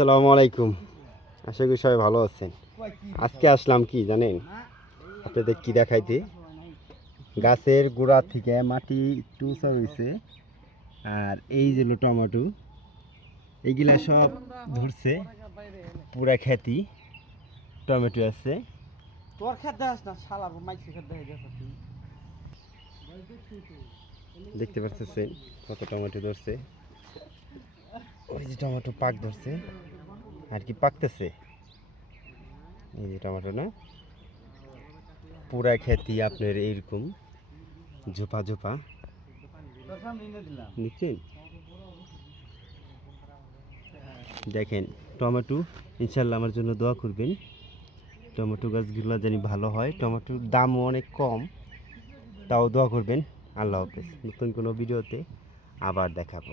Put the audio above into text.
আসসালামু আলাইকুম। আশা করি সবাই ভালো আছেন। আজকে আসলাম কি জানেন? আপনাদের কি দেখাইতে? গাছের গোড়া থেকে মাটি একটু উঁচা হয়েছে আর এই যে টমেটো এইগুলা সব ধরছে। পুরা খ্যাতি টমেটো আছে। তোর খেত না মাইকে খেত দেখতে পাচ্ছেন কত টমেটো ধরছে। ওই যে টমেটো পাক ধরছে। আর কি পাকতেছে? এই যে টমেটো না? পুরা খেতি আপনার এইরকম, ঝোপা ঝোপা। নিচ্ছেন দেখেন, টমেটো ইনশাল্লাহ আমার জন্য দোয়া করবেন। টমেটো গাছগুলো জানি ভালো হয়, টমেটোর দামও অনেক কম, তাও দোয়া করবেন। আল্লাহ হাফেজ। নতুন কোনো ভিডিওতে আবার দেখাবো।